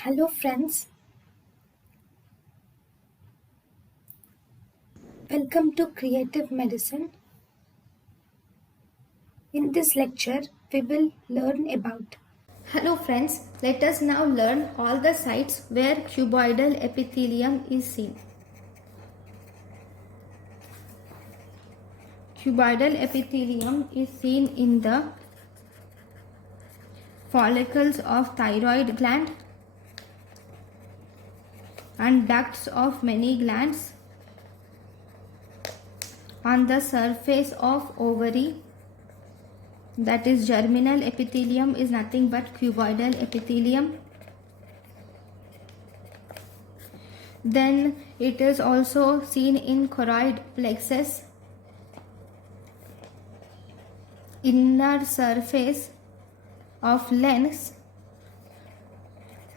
Hello friends, welcome to Creative Medicine. In this lecture, we will learn about. Hello friends, let us now learn all the sites where cuboidal epithelium is seen. Cuboidal epithelium is seen in the follicles of thyroid gland and ducts of many glands, on the surface of ovary, that is germinal epithelium is nothing but cuboidal epithelium. Then it is also seen in choroid plexus, inner surface of lens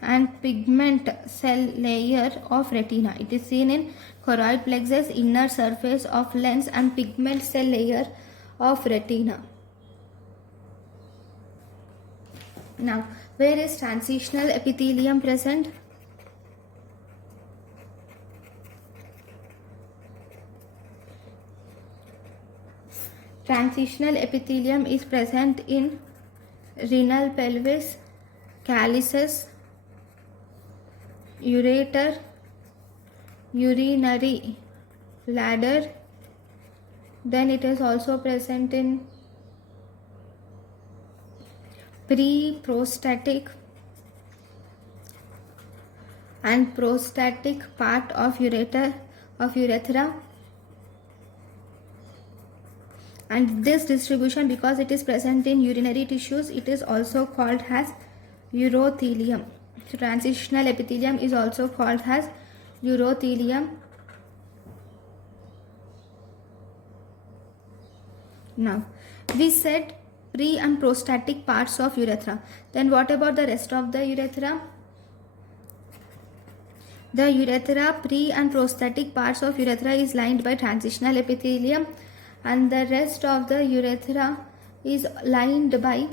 and pigment cell layer of retina. It is seen in choroid plexus, inner surface of lens and pigment cell layer of retina. Now, where is transitional epithelium present? Transitional epithelium is present in renal pelvis, calyces, ureter, urinary bladder. Then it is also present in pre-prostatic and prostatic part of urethra. And this distribution, because it is present in urinary tissues, it is also called as urothelium. So transitional epithelium is also called as urothelium. Now, we said pre and prostatic parts of urethra. Then what about the rest of the urethra? The urethra, pre and prostatic parts of urethra is lined by transitional epithelium, and the rest of the urethra is lined by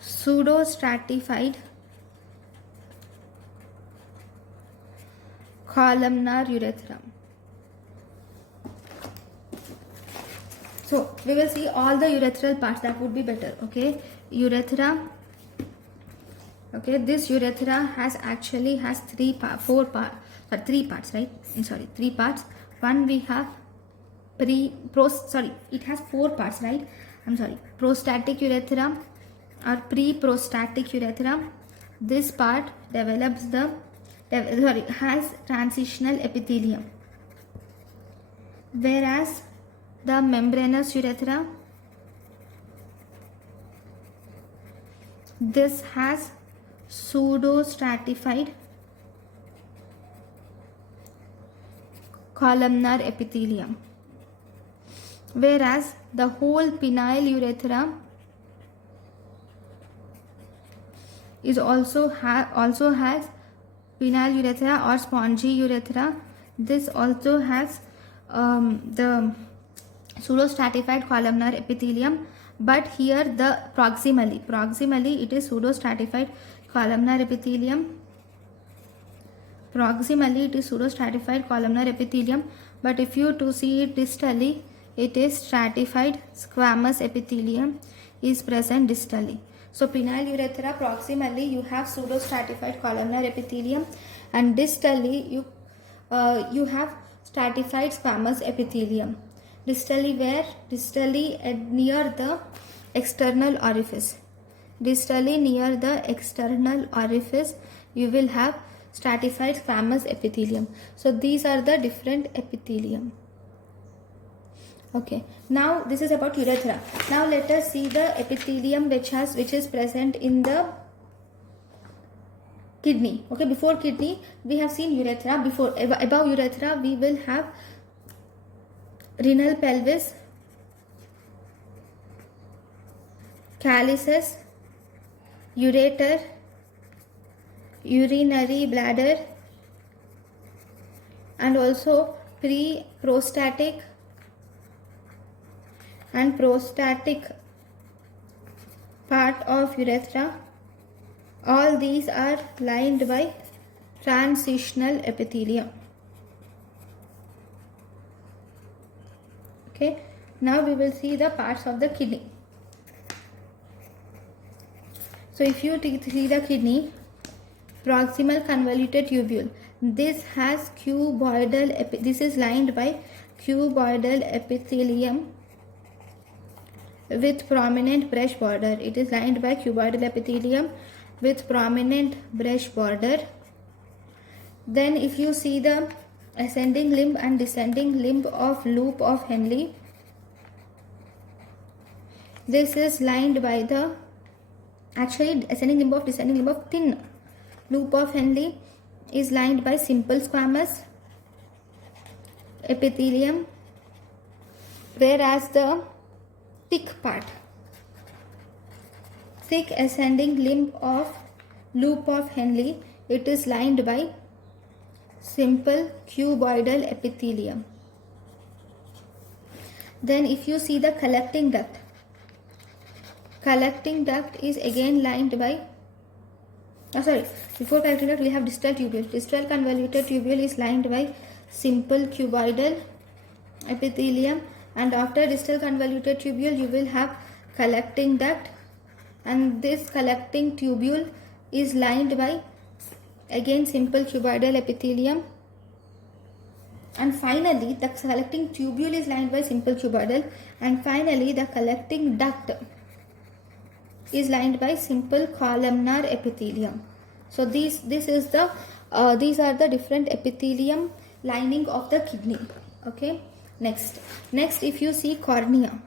pseudostratified columnar urethra. So we will see all the urethral parts, that would be better. Okay, urethra. Okay, this urethra has three parts, right? Sorry, three parts. One, we have it has four parts, right? Prostatic urethra or pre-prostatic urethra. This part has transitional epithelium, whereas the membranous urethra, this has pseudostratified columnar epithelium, whereas the whole penile urethra is also has penile urethra or spongy urethra. This also has the pseudostratified columnar epithelium, but here the proximally it is pseudostratified columnar epithelium. Proximally it is pseudostratified columnar epithelium, but if you to see it distally, it is stratified squamous epithelium is present distally. So penile urethra, proximally you have pseudostratified columnar epithelium, and distally you have stratified squamous epithelium. Distally where? Distally near the external orifice. Distally near the external orifice you will have stratified squamous epithelium. So these are the different epithelium. Okay, now this is about urethra. Now let us see the epithelium which is present in the kidney. Okay, before kidney we have seen urethra. Above urethra we will have renal pelvis, calyces, ureter, urinary bladder, and also pre-prostatic and prostatic part of urethra, All these are lined by transitional epithelium. Okay, now we will see the parts of the kidney. So if you see the kidney, proximal convoluted tubule, this has cuboidal, this is lined by cuboidal epithelium with prominent brush border. It is lined by cuboidal epithelium with prominent brush border. Then if you see the ascending limb and descending limb of loop of Henle, this is lined by the, actually ascending limb of descending limb of thin loop of Henle is lined by simple squamous epithelium, whereas the thick part, thick ascending limb of loop of Henle, it is lined by simple cuboidal epithelium. Then if you see the collecting duct is again lined by, before collecting duct we have distal tubule. Distal convoluted tubule is lined by simple cuboidal epithelium, and after distal convoluted tubule you will have collecting duct, and this collecting tubule is lined by again simple cuboidal epithelium, and finally the collecting tubule is lined by simple cuboidal, and finally the collecting duct is lined by simple columnar epithelium. So these are the different epithelium lining of the kidney. Okay, next if you see cornea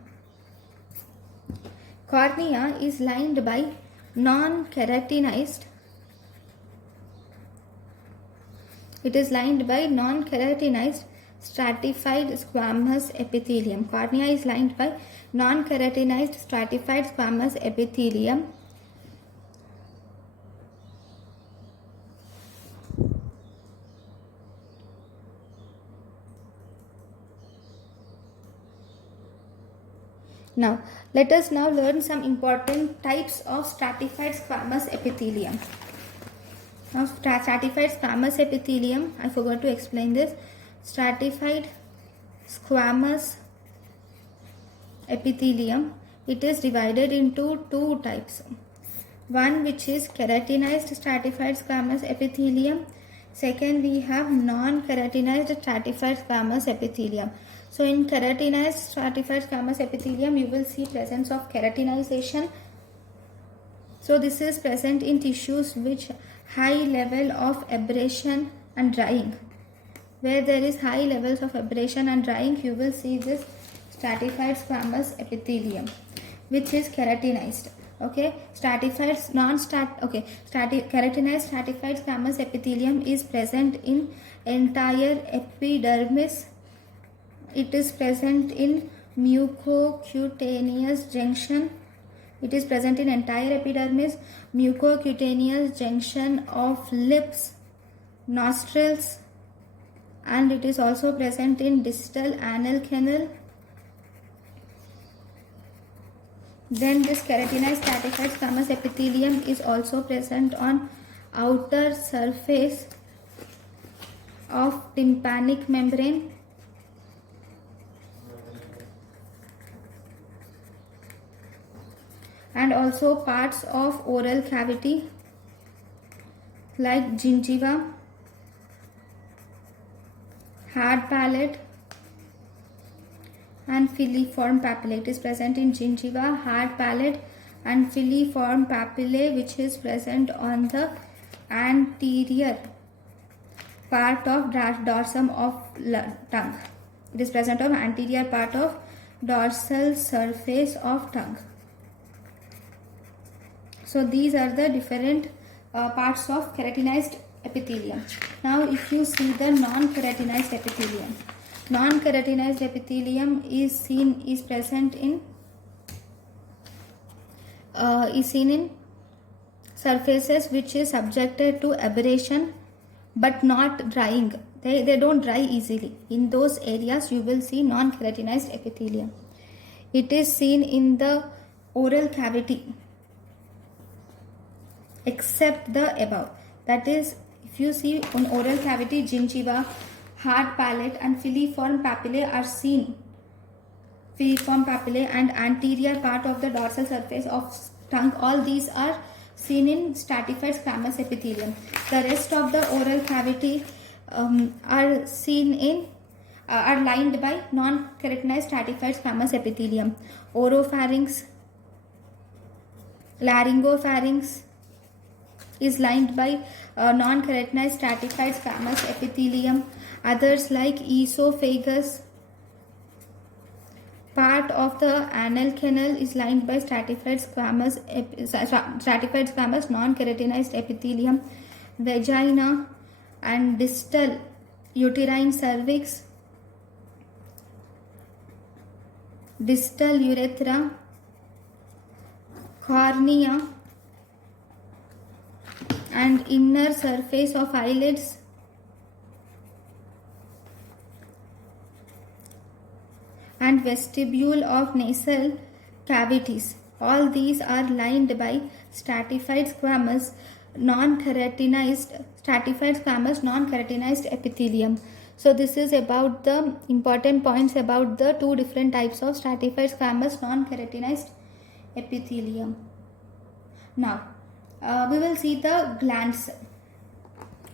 is lined by non-keratinized, it is lined by non-keratinized stratified squamous epithelium. Cornea is lined by non-keratinized stratified squamous epithelium. Now let us now learn some important types of stratified squamous epithelium. Now stratified squamous epithelium, I forgot to explain this. Stratified squamous epithelium, it is divided into two types. One which is keratinized stratified squamous epithelium. Second, we have non-keratinized stratified squamous epithelium. So in keratinized stratified squamous epithelium, you will see presence of keratinization. So this is present in tissues which high level of abrasion and drying. Where there is high levels of abrasion and drying, you will see this stratified squamous epithelium, which is keratinized. Okay, keratinized stratified squamous epithelium is present in entire epidermis. It is present in mucocutaneous junction. It is present in entire epidermis, mucocutaneous junction of lips, nostrils, and it is also present in distal anal canal. Then this keratinized stratified squamous epithelium is also present on outer surface of tympanic membrane. And also parts of oral cavity like gingiva, hard palate, and filiform papillae. It is present in gingiva, hard palate, and filiform papillae, which is present on the anterior part of dorsum of tongue. It is present on anterior part of dorsal surface of tongue. So these are the different parts of keratinized epithelium. Now if you see the non-keratinized epithelium, non-keratinized epithelium is seen in surfaces which is subjected to abrasion but not drying. They don't dry easily. In those areas you will see non-keratinized epithelium. It is seen in the oral cavity. except the above. That is, if you see on oral cavity, gingiva, hard palate and filiform papillae are seen. Filiform papillae and anterior part of the dorsal surface of tongue, all these are seen in stratified squamous epithelium. The rest of the oral cavity are seen in are lined by non-keratinized stratified squamous epithelium. Oropharynx, laryngopharynx is lined by non-keratinized stratified squamous epithelium. Others like esophagus, part of the anal canal is lined by stratified squamous non-keratinized epithelium. Vagina and distal uterine cervix, distal urethra, cornea and inner surface of eyelids, and vestibule of nasal cavities. All these are lined by stratified squamous non-keratinized epithelium. So this is about the important points about the two different types of stratified squamous non-keratinized epithelium. Now we will see the glands,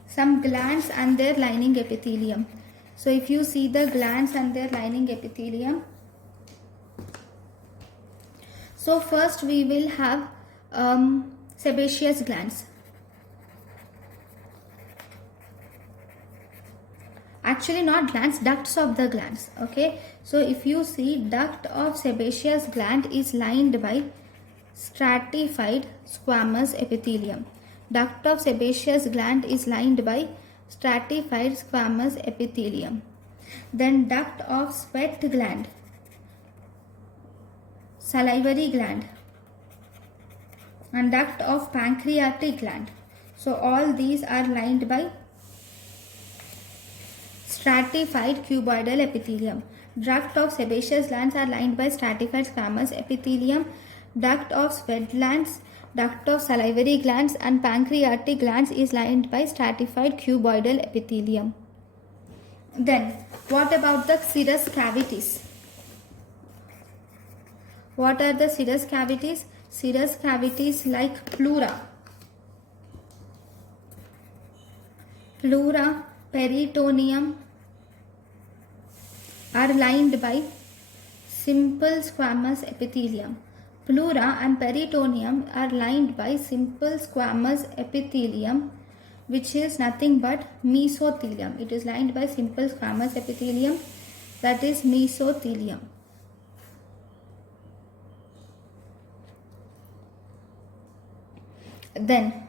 some glands and their lining epithelium. So if you see the glands and their lining epithelium, so first we will have sebaceous glands. Actually not glands, ducts of the glands. Okay, so if you see, duct of sebaceous gland is lined by stratified squamous epithelium. Duct of sebaceous gland is lined by stratified squamous epithelium. Then duct of sweat gland, salivary gland, and duct of pancreatic gland. So all these are lined by stratified cuboidal epithelium. Duct of sebaceous glands are lined by stratified squamous epithelium. Duct of sweat glands, duct of salivary glands and pancreatic glands is lined by stratified cuboidal epithelium. Then what about the serous cavities? What are the serous cavities? Serous cavities like pleura, peritoneum are lined by simple squamous epithelium. Pleura and peritoneum are lined by simple squamous epithelium, which is nothing but mesothelium. It is lined by simple squamous epithelium, that is mesothelium. Then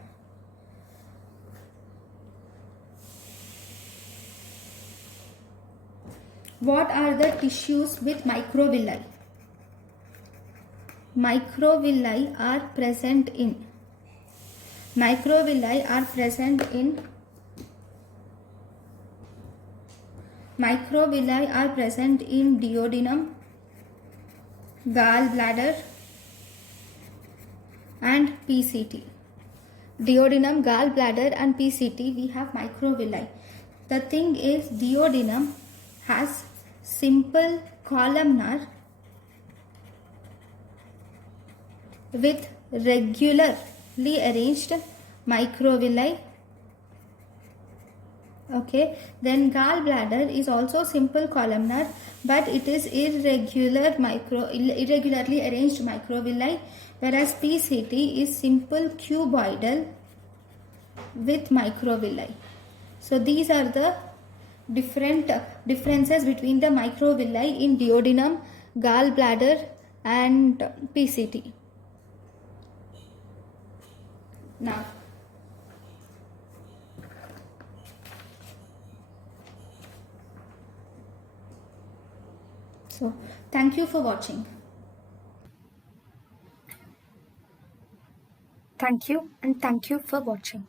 what are the tissues with microvilli? Microvilli are present in duodenum, gallbladder and PCT. Duodenum, gallbladder and PCT, we have microvilli. The thing is, duodenum has simple columnar with regularly arranged microvilli. Okay, then gallbladder is also simple columnar, but it is irregularly arranged microvilli, whereas PCT is simple cuboidal with microvilli. So these are the differences between the microvilli in duodenum, gallbladder and PCT. Now so thank you for watching. Thank you and thank you for watching.